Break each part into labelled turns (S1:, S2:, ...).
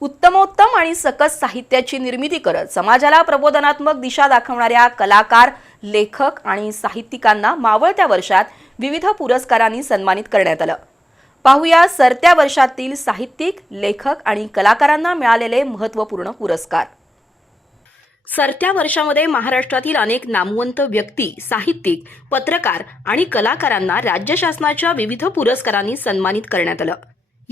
S1: उत्तमोत्तम आणि सकस साहित्याची निर्मिती करत समाजाला प्रबोधनात्मक दिशा दाखवणाऱ्या कलाकार लेखक आणि साहित्यिकांना मावळत्या वर्षात विविध पुरस्कारांनी सन्मानित करण्यात आलं. पाहूया सरत्या वर्षातील साहित्यिक लेखक आणि कलाकारांना मिळालेले महत्त्वपूर्ण पुरस्कार. सरत्या वर्षामध्ये महाराष्ट्रातील अनेक नामवंत व्यक्ती साहित्यिक पत्रकार आणि कलाकारांना राज्य शासनाच्या विविध पुरस्कारांनी सन्मानित करण्यात आलं.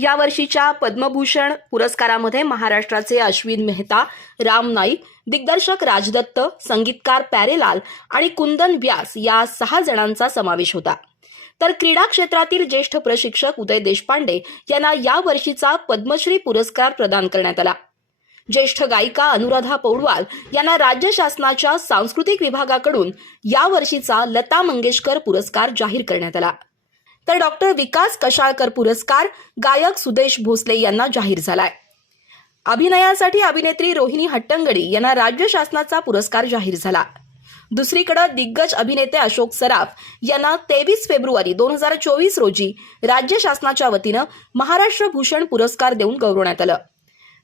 S1: या वर्षीच्या पद्मभूषण पुरस्कारामध्ये महाराष्ट्राचे अश्विन मेहता राम नाईक दिग्दर्शक राजदत्त संगीतकार प्यारेलाल आणि कुंदन व्यास या सहा जणांचा समावेश होता. तर क्रीडा क्षेत्रातील ज्येष्ठ प्रशिक्षक उदय देशपांडे यांना या वर्षीचा पद्मश्री पुरस्कार प्रदान करण्यात आला. ज्येष्ठ गायिका अनुराधा पौडवाल यांना राज्य शासनाच्या सांस्कृतिक विभागाकडून या वर्षीचा लता मंगेशकर पुरस्कार जाहीर करण्यात आला. तर डॉक्टर विकास कशाळकर पुरस्कार गायक सुदेश भोसले यांना जाहीर झालाय. अभिनयासाठी अभिनेत्री रोहिणी हट्टंगडी यांना राज्य शासनाचा पुरस्कार जाहीर झाला. दुसरीकडे दिग्गज अभिनेते अशोक सराफ यांना तेवीस फेब्रुवारी दोन हजार चोवीस रोजी राज्य शासनाच्या वतीनं महाराष्ट्र भूषण पुरस्कार देऊन गौरवण्यात आलं.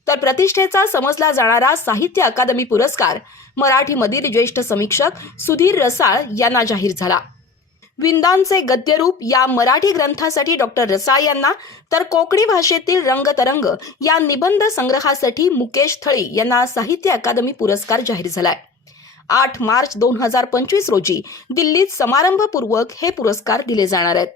S1: तर प्रतिष्ठेचा समजला जाणारा साहित्य अकादमी पुरस्कार मराठीमधील ज्येष्ठ समीक्षक सुधीर रसाळ यांना जाहीर झाला. विंदांचे गद्यरूप या मराठी ग्रंथासाठी डॉक्टर रसाळ यांना तर कोकणी भाषेतील रंगतरंग या निबंध संग्रहासाठी मुकेश थळी यांना साहित्य अकादमी पुरस्कार जाहीर झालाय. आठ मार्च दोन हजार पंचवीस रोजी दिल्लीत समारंभपूर्वक हे पुरस्कार दिले जाणार आहेत.